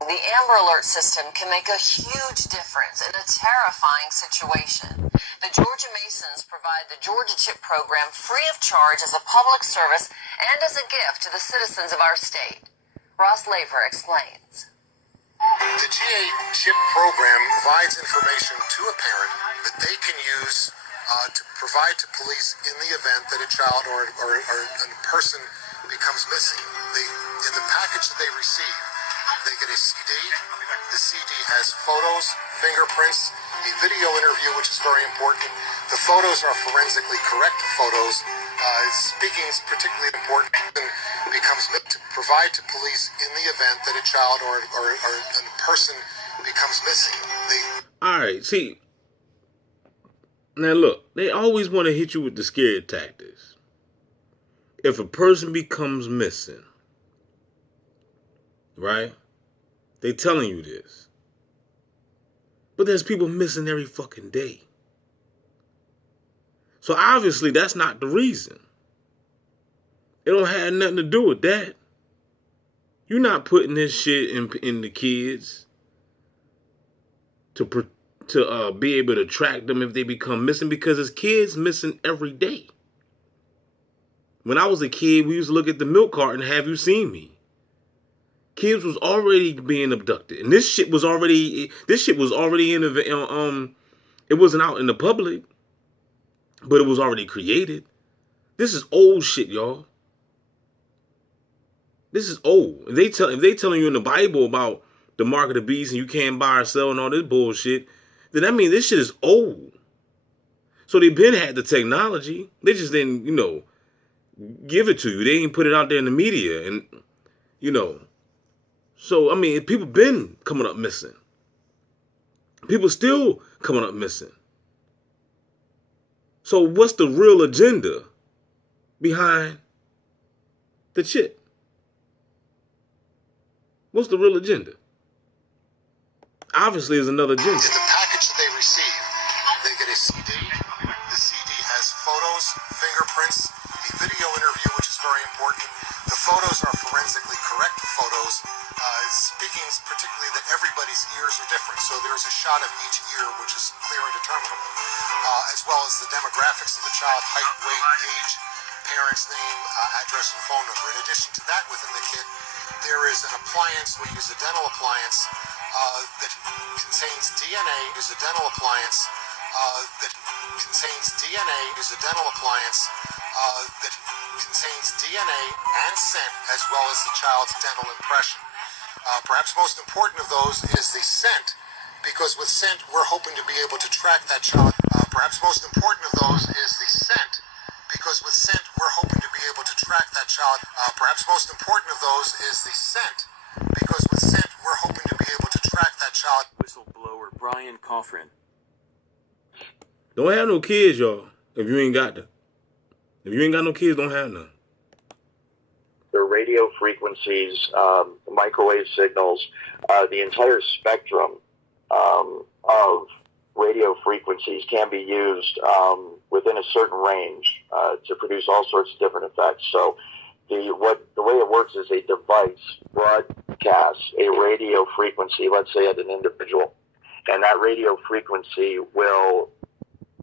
The Amber Alert system can make a huge difference in a terrifying situation. The Georgia Masons provide the Georgia Chip program free of charge as a public service and as a gift to the citizens of our state. Ross Laver explains. The GA Chip program provides information to a parent that they can use to provide to police in the event that a child or a person becomes missing. In the package that they receive, they get a CD. The CD has photos, fingerprints, a video interview, which is very important. The photos are forensically correct photos. Speaking is particularly important. Becomes to provide to police in the event that a child or a person becomes missing. All right, see. Now look, they always want to hit you with the scary tactics. If a person becomes missing, right? They telling you this. But there's people missing every fucking day. So obviously that's not the reason. It don't have nothing to do with that. You're not putting this shit in the kids to be able to track them if they become missing, because there's kids missing every day. When I was a kid, we used to look at the milk carton, have you seen me? Kids was already being abducted, and this shit was already in the it wasn't out in the public, but it was already created. This is old shit, y'all. This is old. If they telling you in the Bible about the mark of the beast and you can't buy or sell and all this bullshit, then that means this shit is old. So they been had the technology. They just didn't, give it to you. They ain't put it out there in the media, and So, I mean, people been coming up missing. People still coming up missing. So what's the real agenda behind the chip? What's the real agenda? Obviously, there's another agenda. In the package that they receive, they get a CD. The CD has photos, fingerprints, a video interview, which is very important. The photos are forensically correct photos. Speaking particularly that everybody's ears are different, so there's a shot of each ear which is clear and determinable, as well as the demographics of the child, height, weight, age, parents' name, address, and phone number. In addition to that, within the kit, there is an appliance. We use a dental appliance that contains DNA. There's a dental appliance that contains DNA. There's a dental appliance that contains DNA and scent, as well as the child's dental impression. Perhaps most important of those is the scent, because with scent, we're hoping to be able to track that child. Perhaps most important of those is the scent, because with scent, we're hoping to be able to track that child. Perhaps most important of those is the scent, because with scent, we're hoping to be able to track that child. Whistleblower Brian Coffrin. Don't have no kids, y'all, if you ain't got them. If you ain't got no kids, don't have none. The radio frequencies, microwave signals, the entire spectrum of radio frequencies can be used within a certain range to produce all sorts of different effects. So the way it works is a device broadcasts a radio frequency, let's say at an individual, and that radio frequency will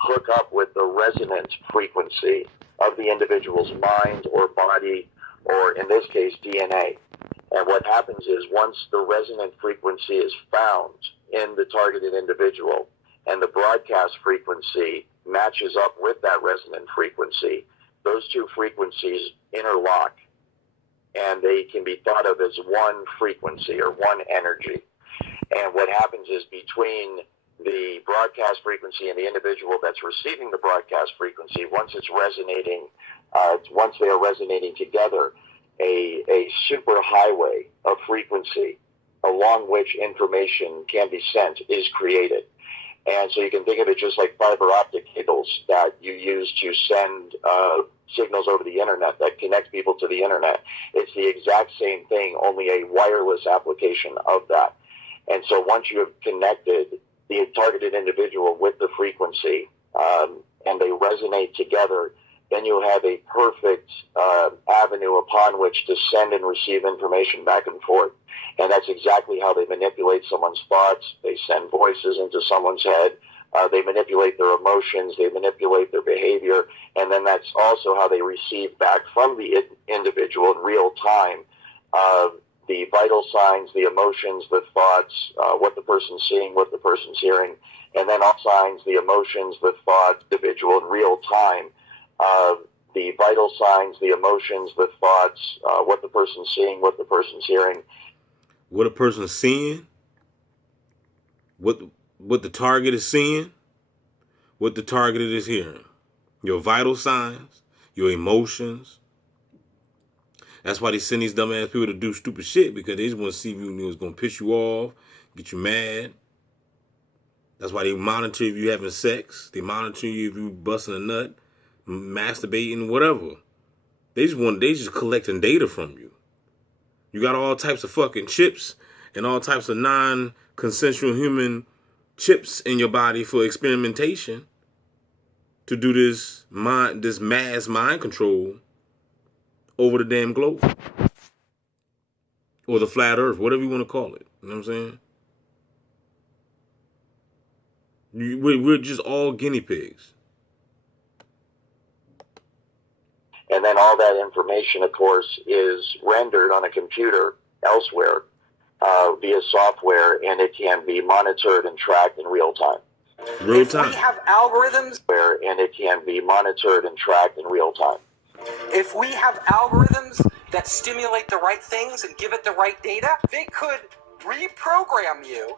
hook up with the resonant frequency of the individual's mind or body, or in this case, DNA. And what happens is once the resonant frequency is found in the targeted individual and the broadcast frequency matches up with that resonant frequency, those two frequencies interlock and they can be thought of as one frequency or one energy. And what happens is between the broadcast frequency and the individual that's receiving the broadcast frequency, once it's resonating, once they are resonating together, a super highway of frequency along which information can be sent is created. And so you can think of it just like fiber optic cables that you use to send signals over the internet that connect people to the internet. It's the exact same thing, only a wireless application of that. And so once you have connected the targeted individual with the frequency and they resonate together, then you have a perfect avenue upon which to send and receive information back and forth. And that's exactly how they manipulate someone's thoughts. They send voices into someone's head. They manipulate their emotions. They manipulate their behavior. And then that's also how they receive back from the individual in real time the vital signs, the emotions, the thoughts, what the person's seeing, what the person's hearing, and then all signs, the emotions, the thoughts, individual in real time, the vital signs, the emotions, the thoughts, what the person's seeing, what the person's hearing. What a person's seeing, what the target is seeing, what the targeted is hearing. Your vital signs, your emotions. That's why they send these dumbass people to do stupid shit, because they just want to see if you was going to piss you off, get you mad. That's why they monitor if you having sex. They monitor you if you busting a nut, masturbating, whatever. They just collecting data from you. You got all types of fucking chips and all types of non-consensual human chips in your body for experimentation to do this mass mind control over the damn globe. Or the flat earth, whatever you want to call it. You know what I'm saying? We're just all guinea pigs. And then all that information, of course, is rendered on a computer elsewhere via software, and it can be monitored and tracked in real time. Real time. If we have algorithms, And it can be monitored and tracked in real time. if we have algorithms that stimulate the right things and give it the right data, they could reprogram you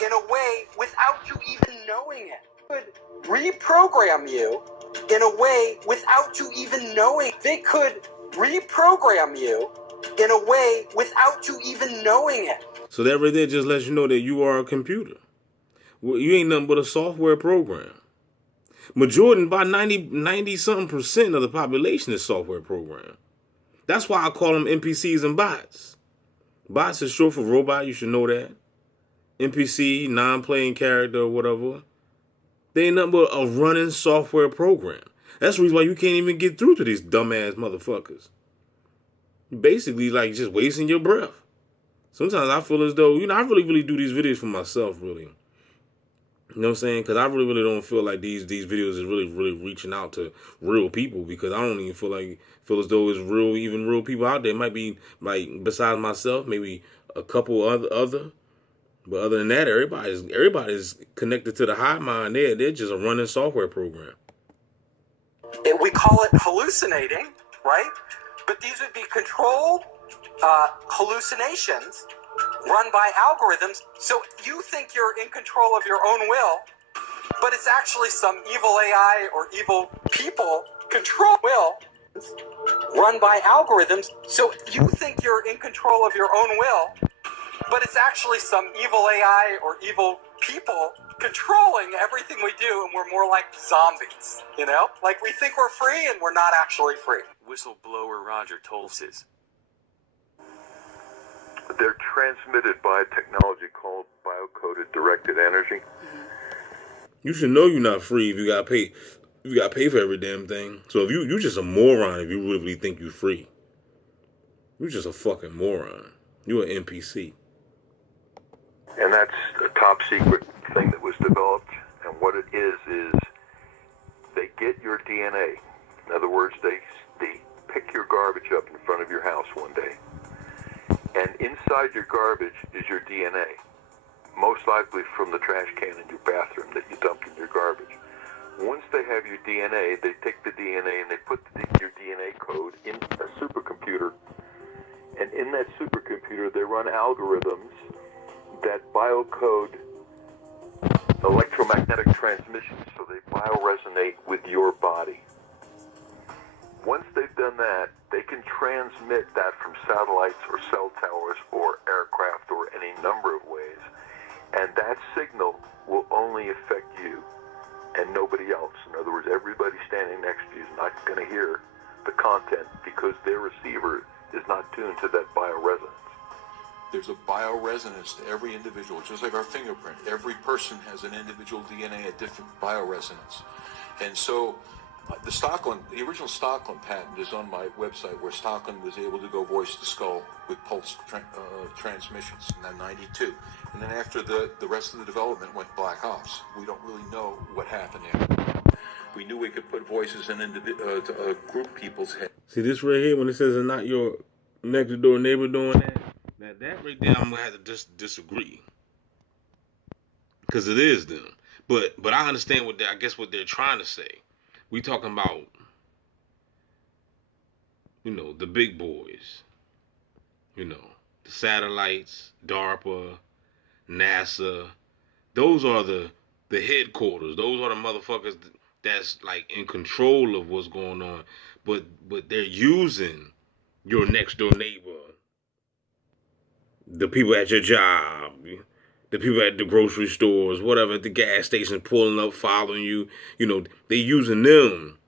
in a way without you even knowing it. Could reprogram you in a way without you even knowing. They could reprogram you in a way without you even knowing it. So that right there just lets you know that you are a computer. Well, you ain't nothing but a software program. Majority, about 90-something% of the population is software program. That's why I call them NPCs and bots. Bots is short for robot, you should know that. NPC, non-playing character or whatever. They ain't nothing but a running software program. That's the reason why you can't even get through to these dumbass motherfuckers. You basically like just wasting your breath. Sometimes I feel as though, I really do these videos for myself, really. You know what I'm saying? Because I really don't feel like these videos is really reaching out to real people, because I don't even feel as though it's real people out there. It might be like, besides myself, maybe a couple other. But other than that, everybody's connected to the hive mind. They're just a running software program. We call it hallucinating, right? But these would be controlled hallucinations run by algorithms. So you think you're in control of your own will, but it's actually some evil AI or evil people control will run by algorithms. So you think you're in control of your own will, but it's actually some evil AI or evil people controlling everything we do, and we're more like zombies, Like we think we're free and we're not actually free. Whistleblower Roger Tolses. They're transmitted by a technology called biocoded directed energy. You should know you're not free if you gotta pay. You gotta pay for every damn thing. So if you're just a moron if you really think you're free. You're just a fucking moron. You're an NPC. And that's a top secret thing that was developed. And what it is they get your DNA. In other words, they pick your garbage up in front of your house one day. And inside your garbage is your DNA. Most likely from the trash can in your bathroom that you dumped in your garbage. Once they have your DNA, they take the DNA and they put your DNA code in a supercomputer. And in that supercomputer, they run algorithms that biocode electromagnetic transmissions so they bioresonate with your body. Once they've done that, they can transmit that from satellites or cell towers or aircraft or any number of ways. And that signal will only affect you and nobody else. In other words, everybody standing next to you is not going to hear the content because their receiver is not tuned to that bioresonance. There's a bioresonance to every individual, just like our fingerprint. Every person has an individual DNA, a different bioresonance. And so The original Stockland patent is on my website, where Stockland was able to go voice to skull with pulse transmissions in that 92. And then after the rest of the development went black ops. We don't really know what happened there. We knew we could put voices in to group people's heads. See this right here, when it says it's not your next door neighbor doing that? That right there, I'm gonna have to disagree, because it is them. But I understand what they're trying to say. We talking about, the big boys, the satellites, DARPA, NASA. Those are the headquarters. Those are the motherfuckers that's like in control of what's going on. But they're using your next door neighbor, the people at your job, the people at the grocery stores, whatever, at the gas station, pulling up, following you. They using them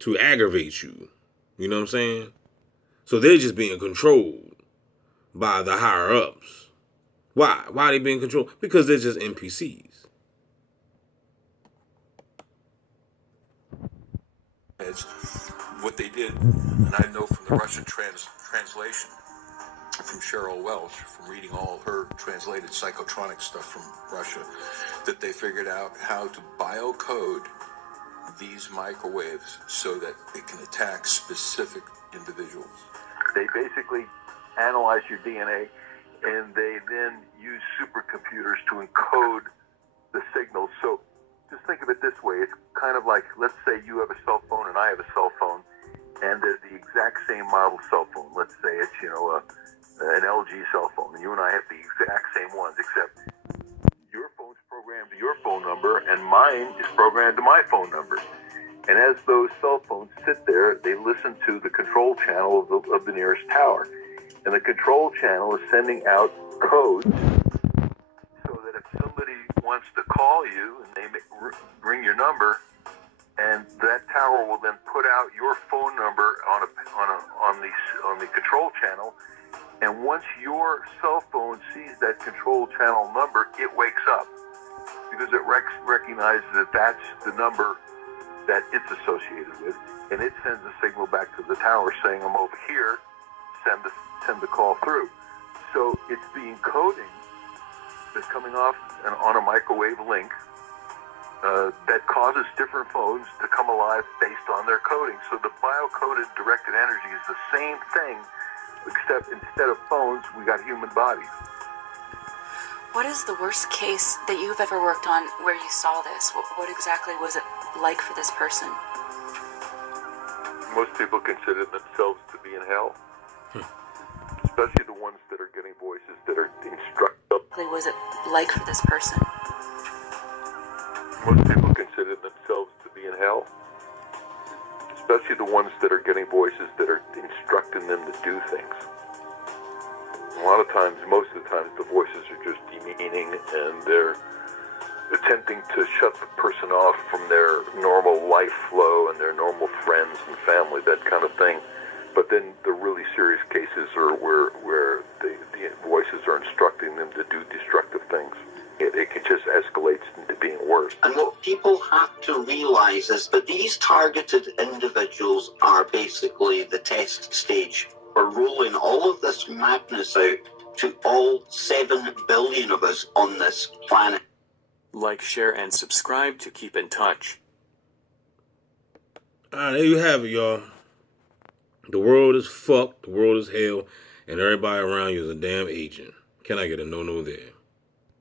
to aggravate you. You know what I'm saying? So they're just being controlled by the higher ups. Why? Why are they being controlled? Because they're just NPCs. What they did, and I know from the Russian translation from Cheryl Welch, from reading all her translated psychotronic stuff from Russia, that they figured out how to biocode these microwaves so that it can attack specific individuals. They basically analyze your DNA, and they then use supercomputers to encode the signals. So just think of it this way. It's kind of like, let's say you have a cell phone and I have a cell phone, and they're the exact same model cell phone. Let's say it's, an LG cell phone, and you and I have the exact same ones, except your phone's programmed to your phone number, and mine is programmed to my phone number. And as those cell phones sit there, they listen to the control channel of the nearest tower. And the control channel is sending out codes so that if somebody wants to call you and they ring your number, and that tower will then put out your phone number on the control channel. And once your cell phone sees that control channel number, it wakes up, because it recognizes that that's the number that it's associated with, and it sends a signal back to the tower saying, I'm over here, send the call through. So it's the encoding that's coming off on a microwave link that causes different phones to come alive based on their coding. So the biocoded directed energy is the same thing, except instead of phones, we got human bodies. What is the worst case that you've ever worked on where you saw this? What exactly was it like for this person? Most people consider themselves to be in hell, especially the ones that are getting voices that are instructive. What was it like for this person? Most people consider themselves to be in hell, especially the ones that are getting voices that are instructing them to do things. A lot of times, most of the times, the voices are just demeaning, and they're attempting to shut the person off from their normal life flow and their normal friends and family, that kind of thing. But then the really serious cases are where the voices are instructing them to do destructive things. It just escalates into being worse. And what people have to realize is that these targeted individuals are basically the test stage for rolling all of this madness out to all 7 billion of us on this planet. Like, share, and subscribe to keep in touch. Alright, there you have it, y'all. The world is fucked, the world is hell, and everybody around you is a damn agent. Can I get a no-no there?